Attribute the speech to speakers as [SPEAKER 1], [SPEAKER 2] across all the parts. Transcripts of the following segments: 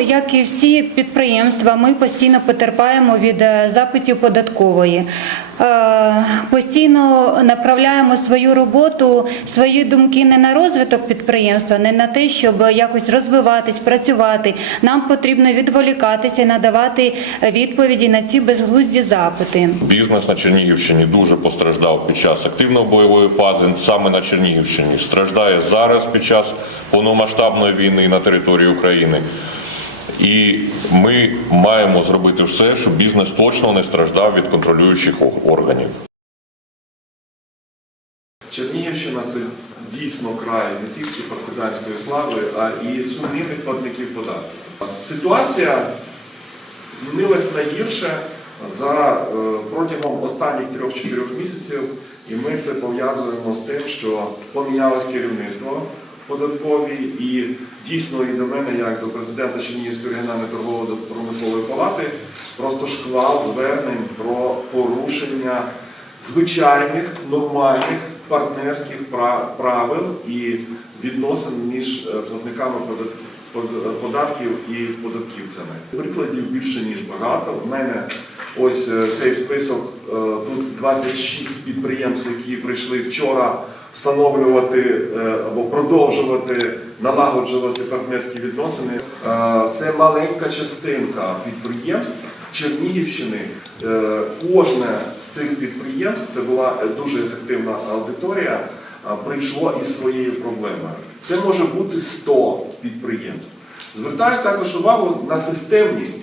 [SPEAKER 1] Як і всі підприємства, ми постійно потерпаємо від е, запитів податкової. Е, Постійно направляємо свою роботу, свої думки не на розвиток підприємства, не на те, щоб якось розвиватись, працювати. Нам потрібно відволікатися і надавати відповіді на ці безглузді запити.
[SPEAKER 2] Бізнес на Чернігівщині дуже постраждав під час активної бойової фази саме на Чернігівщині. Страждає зараз під час повномасштабної війни на території України. І ми маємо зробити все, щоб бізнес точно не страждав від контролюючих органів.
[SPEAKER 3] Чернігівщина це дійсно край не тільки партизанської слави, а і сумнівних платників податків. Ситуація змінилась на гірше за е, протягом останніх 3-4 місяців, і ми це пов'язуємо з тим, що помінялось керівництво податкові, і дійсно і до мене, як до президента Чернігівської регіональної торгово-промислової палати, просто шквал звернень про порушення звичайних нормальних партнерських правил і відносин між е, платниками подат- податків і податківцями. Прикладів більше ніж багато. У мене ось е, цей список е, тут 26 підприємств, які прийшли вчора встановлювати е, або продовжувати налагоджувати партнерські відносини. Це маленька частинка підприємств. Чернігівщини кожне з цих підприємств, це була дуже ефективна аудиторія, прийшло із своєю проблемою. Це може бути 100 підприємств. Звертаю також увагу на системність.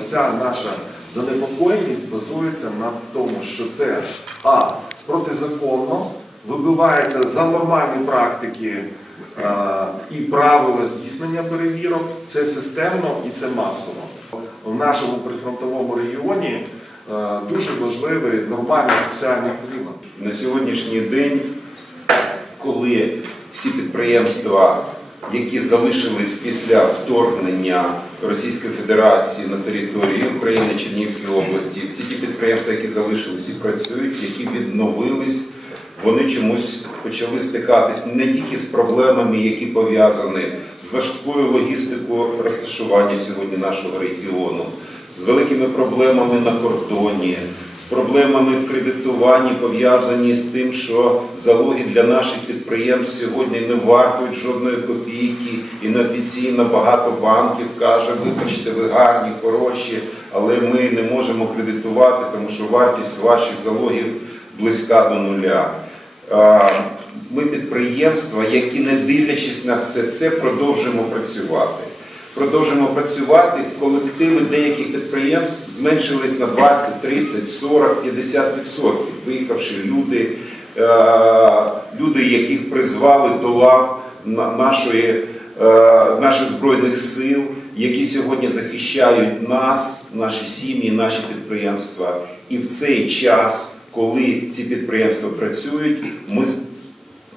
[SPEAKER 3] Вся наша занепокоєність базується на тому, що це а протизаконно вибивається за нормальні практики е, і правила здійснення перевірок. Це системно і це масово. В нашому прифронтовому регіоні дуже важливий нормальний соціальний клімат.
[SPEAKER 4] На сьогоднішній день, коли всі підприємства, які залишились після вторгнення Російської Федерації на території України, Чернігівської області, всі ті підприємства, які залишились і працюють, які відновились, вони чомусь почали стикатись не тільки з проблемами, які пов'язані з важкою логістикою розташування сьогодні нашого регіону, з великими проблемами на кордоні, з проблемами в кредитуванні, пов'язані з тим, що залоги для наших підприємств сьогодні не вартують жодної копійки, і неофіційно багато банків каже, вибачте, ви гарні, хороші, але ми не можемо кредитувати, тому що вартість ваших залогів близька до нуля. Ми підприємства, які не дивлячись на все це, продовжуємо працювати. Продовжуємо працювати. Колективи деяких підприємств зменшились на 20, 30, 40, 50 відсотків. Виїхавши люди, е, люди, яких призвали до лав нашої, е, наших збройних сил, які сьогодні захищають нас, наші сім'ї, наші підприємства. І в цей час, коли ці підприємства працюють, ми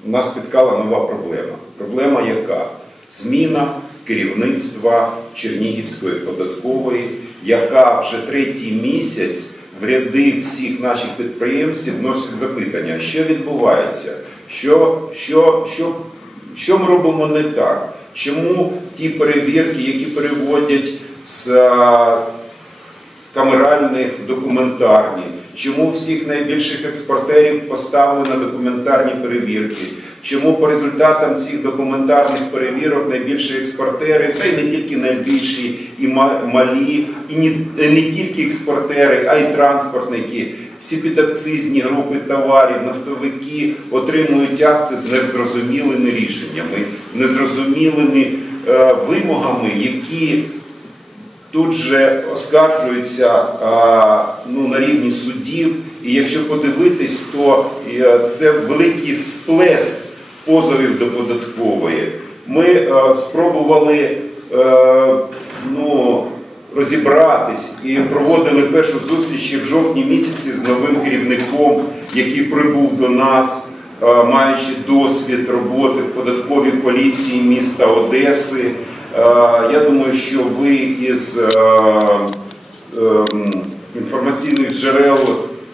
[SPEAKER 4] нас спіткала нова проблема. Проблема яка? Зміна керівництва Чернігівської податкової, яка вже третій місяць в ряди всіх наших підприємців вносить запитання, що відбувається, що, що, що, що ми робимо не так, чому ті перевірки, які переводять з камеральних в документарні. Чому всіх найбільших експортерів поставили на документарні перевірки? Чому по результатам цих документарних перевірок найбільші експортери, та й не тільки найбільші, і малі, і не, тільки експортери, а й транспортники, всі підакцизні групи товарів, нафтовики отримують акти з незрозумілими рішеннями, з незрозумілими е, вимогами, які тут же оскаржуються ну, на рівні судів. І якщо подивитись, то е, це великий сплеск позовів до податкової. Ми е, спробували е, ну, розібратись і проводили першу зустріч в жовтні місяці з новим керівником, який прибув до нас, е, маючи досвід роботи в податковій поліції міста Одеси. Я думаю, що ви із ем, інформаційних джерел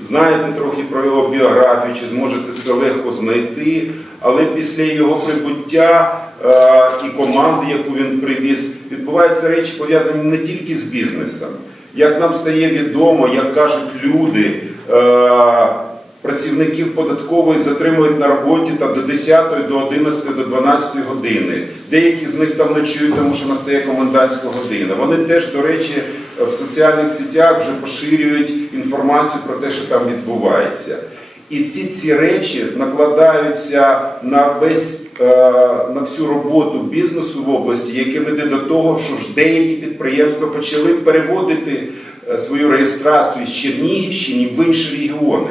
[SPEAKER 4] знаєте трохи про його біографію, чи зможете це легко знайти. Але після його прибуття е, і команди, яку він привіз, відбуваються речі пов'язані не тільки з бізнесом. Як нам стає відомо, як кажуть люди, е, працівників податкової затримують на роботі там, до 10, до 11, до 12 години. Деякі з них там ночують, тому що настає комендантська година. Вони теж, до речі, в соціальних сетях вже поширюють інформацію про те, що там відбувається. І всі ці речі накладаються на весь е, на всю роботу бізнесу в області, яке веде до того, що ж деякі підприємства почали переводити е, свою реєстрацію з Чернігівщини в інші регіони.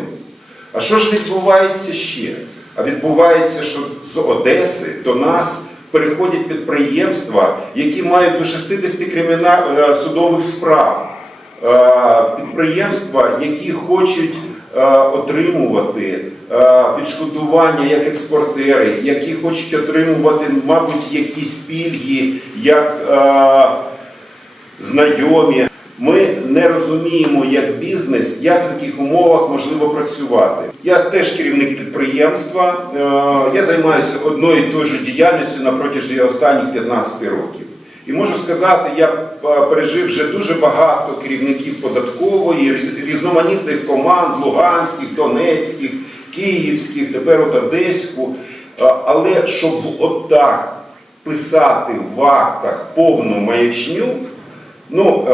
[SPEAKER 4] А що ж відбувається ще? А відбувається, що з Одеси до нас переходять підприємства, які мають до 60 криміна... е, судових справ. Е, Підприємства, які хочуть е, отримувати відшкодування як експортери, які хочуть отримувати, мабуть, якісь пільги як знайомі. Ми не розуміємо як бізнес, як в таких умовах можливо працювати. Я теж керівник підприємства. е, Я займаюся одною і тою ж діяльністю на протязі останніх 15 років. І можу сказати, я е, пережив вже дуже багато керівників податкової, різноманітних команд, луганських, донецьких, київських, тепер от одеську. Е, Але щоб отак писати в актах повну маячню, Ну,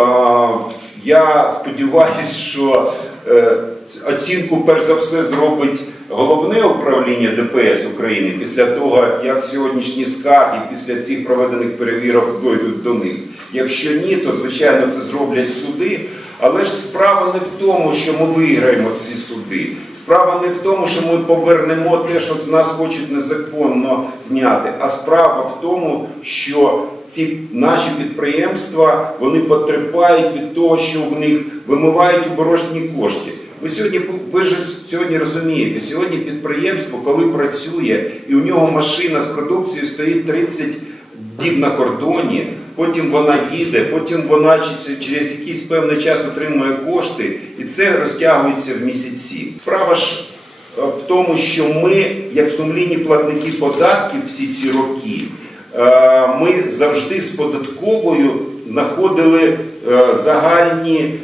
[SPEAKER 4] я сподіваюся, що е, оцінку перш за все зробить головне управління ДПС України після того, як сьогоднішні скарги після цих проведених перевірок дойдуть до них. Якщо ні, то звичайно це зроблять суди. Але ж справа не в тому, що ми виграємо ці суди. Справа не в тому, що ми повернемо те, що з нас хочуть незаконно зняти. А справа в тому, що ці наші підприємства вони потерпають від того, що в них вимивають оборожні кошти. Ви сьогодні ви ж сьогодні розумієте, сьогодні підприємство, коли працює, і у нього машина з продукцією стоїть 30 діб на кордоні, потім вона їде, потім вона через якийсь певний час отримує кошти, і це розтягується в місяці. Справа ж е, в тому, що ми, як сумлінні платники податків всі ці роки, ми завжди з податковою знаходили е, загальні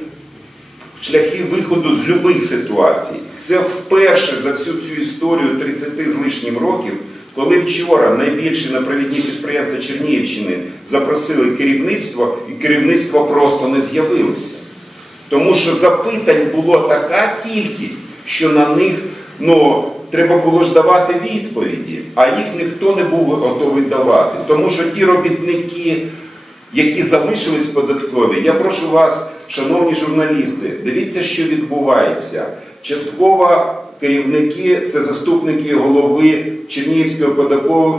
[SPEAKER 4] шляхи виходу з будь-яких ситуацій. Це вперше за всю цю історію 30 з лишнім років, коли вчора найбільші напровідні підприємства Чернігівщини запросили керівництво, і керівництво просто не з'явилося. Тому що запитань було така кількість, що на них ну, треба було ж давати відповіді, а їх ніхто не був готовий давати. Тому що ті робітники, які залишились податкові, я прошу вас, шановні журналісти, дивіться, що відбувається. Частково керівники, це заступники голови Чернігівської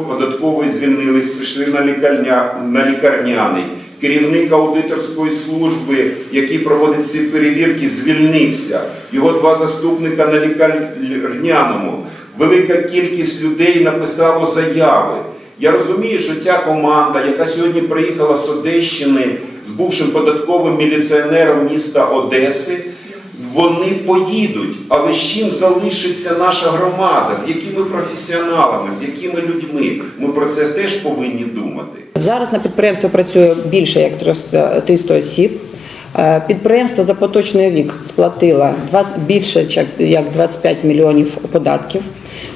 [SPEAKER 4] податкової, звільнились, прийшли на, лікарня, на лікарняний. Керівник аудиторської служби, який проводить всі перевірки, звільнився. Його два заступника на лікарняному. Велика кількість людей написало заяви. Я розумію, що ця команда, яка сьогодні приїхала з Одещини з бувшим податковим міліціонером міста Одеси, вони поїдуть. Але з чим залишиться наша громада? З якими професіоналами, з якими людьми? Ми про це теж повинні думати.
[SPEAKER 5] Зараз на підприємстві працює більше як 300 300 осіб. Е, Підприємство за поточний рік сплатило 20 більше як 25 мільйонів податків.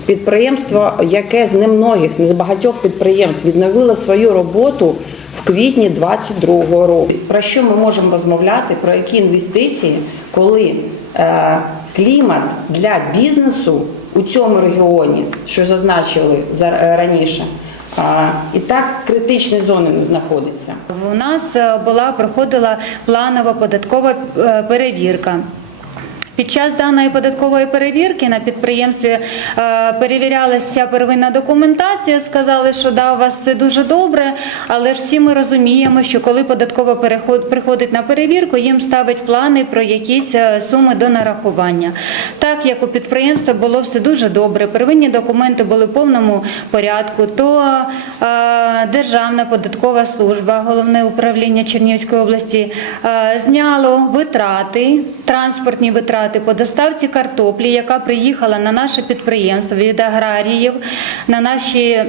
[SPEAKER 5] Підприємство, яке з немногих, не з багатьох підприємств відновило свою роботу в квітні 2022 року. Про що ми можемо розмовляти? Про які інвестиції, коли е, клімат для бізнесу у цьому регіоні, що зазначили за- е, раніше, і так критичні зони не знаходиться.
[SPEAKER 1] У нас е, була проходила планова податкова е, перевірка. Під час даної податкової перевірки на підприємстві е, перевірялася первинна документація. Сказали, що да, у вас все дуже добре, але всі ми розуміємо, що коли податкова приходить на перевірку, їм ставить плани про якісь е, суми до нарахування. Так як у підприємства було все дуже добре, первинні документи були в повному порядку, то е, Державна податкова служба, головне управління Чернігівської області зняло витрати, транспортні витрати по доставці картоплі, яка приїхала на наше підприємство від аграріїв, на наші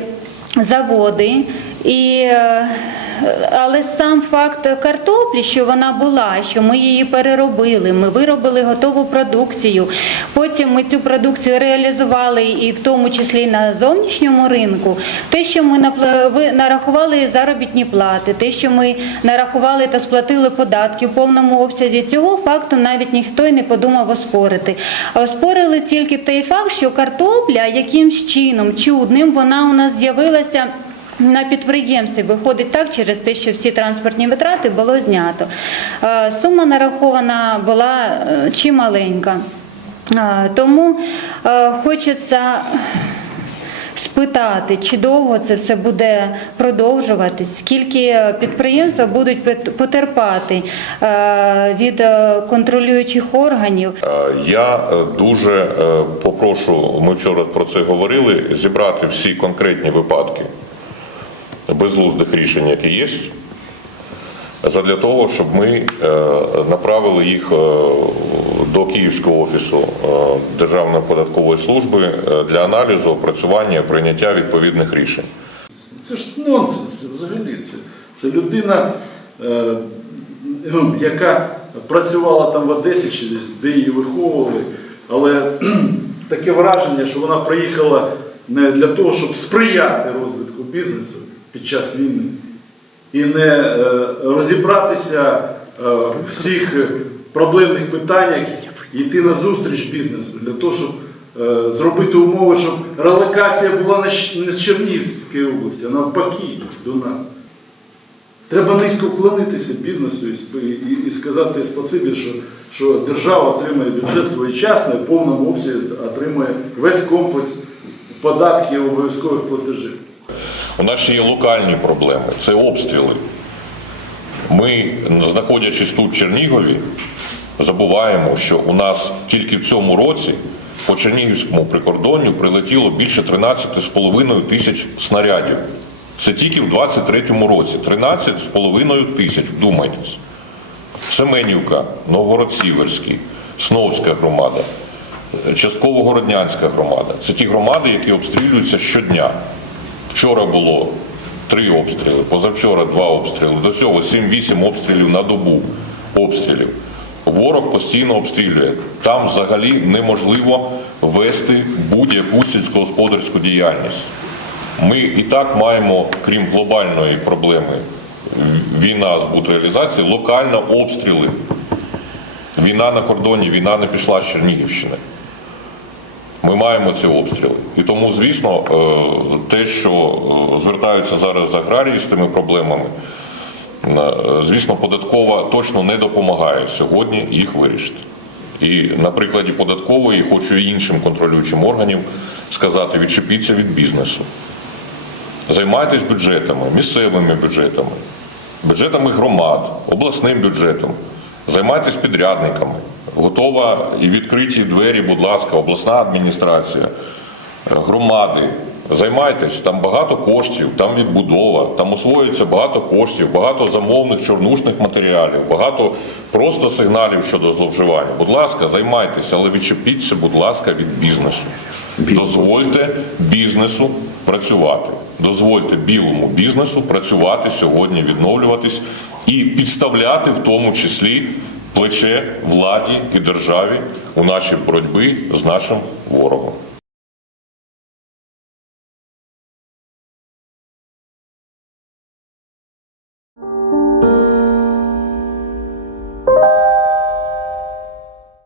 [SPEAKER 1] заводи. І, е, але сам факт картоплі, що вона була, що ми її переробили, ми виробили готову продукцію. Потім ми цю продукцію реалізували і в тому числі на зовнішньому ринку. Те, що ми нарахували заробітні плати, те, що ми нарахували та сплатили податки в повному обсязі, цього факту навіть ніхто й не подумав оспорити. А оспорили тільки той факт, що картопля якимсь чином чудним вона у нас з'явилася. На підприємстві виходить так через те, що всі транспортні витрати було знято. Е, Сума нарахована була е, чималенька. Е, Тому хочеться спитати, чи довго це все буде продовжуватись, скільки підприємства будуть потерпати від контролюючих органів.
[SPEAKER 2] Я дуже попрошу, ми вчора про це говорили, зібрати всі конкретні випадки безглуздих рішень, які є, задля того, щоб ми е, направили їх е, до Київського офісу е, Державної податкової служби для аналізу, опрацювання, прийняття відповідних рішень.
[SPEAKER 6] Це ж нонсенс взагалі. Це, це людина, ну, яка працювала там в Одесі, чи де її виховували, але таке враження, що вона приїхала не для того, щоб сприяти розвитку бізнесу під час війни і не е, розібратися е, в всіх проблемних питаннях, йти на зустріч бізнесу для того, щоб е, зробити умови, щоб релокація була не з Чернігівської області, а навпаки до нас. Треба низько вклонитися бізнесу і, сказати спасибі, що, що держава отримує бюджет своєчасно в повному обсязі отримує весь комплекс податків обов'язкових платежів.
[SPEAKER 2] У нас ще є локальні проблеми це обстріли. Ми, знаходячись тут в Чернігові, забуваємо, що у нас тільки в цьому році по Чернігівському прикордонню прилетіло більше 13,5 тисяч снарядів. Це тільки в 23-му році. 13,5 тисяч, вдумайтесь. Семенівка, Новгород-Сіверський, Сновська громада, частково Городнянська громада. Це ті громади, які обстрілюються щодня. Вчора було три обстріли, позавчора два обстріли. До цього 7-8 обстрілів на добу обстрілів. Ворог постійно обстрілює. Там взагалі неможливо вести будь-яку сільськогосподарську діяльність. Ми і так маємо, крім глобальної проблеми війна з бутеріалізації, локально обстріли. Війна на кордоні, війна не пішла з Чернігівщини. Ми маємо ці обстріли. І тому, звісно, е, те, що е, звертаються зараз з аграрії з тими проблемами, е, звісно, податкова точно не допомагає сьогодні їх вирішити. І на прикладі податкової хочу і іншим контролюючим органів сказати: відчепіться від бізнесу. Займайтесь бюджетами, місцевими бюджетами, бюджетами громад, обласним бюджетом. Займайтесь підрядниками. Готова і відкриті двері, будь ласка, обласна адміністрація, е, громади. Займайтесь, там багато коштів, там відбудова, там освоюється багато коштів, багато замовних чорнушних матеріалів, багато просто сигналів щодо зловживання. Будь ласка, займайтеся, але відчепіться, будь ласка, від бізнесу. Дозвольте бізнесу працювати. Дозвольте білому бізнесу працювати сьогодні, відновлюватись і підставляти в тому числі плече владі і державі у нашій боротьбі з нашим ворогом.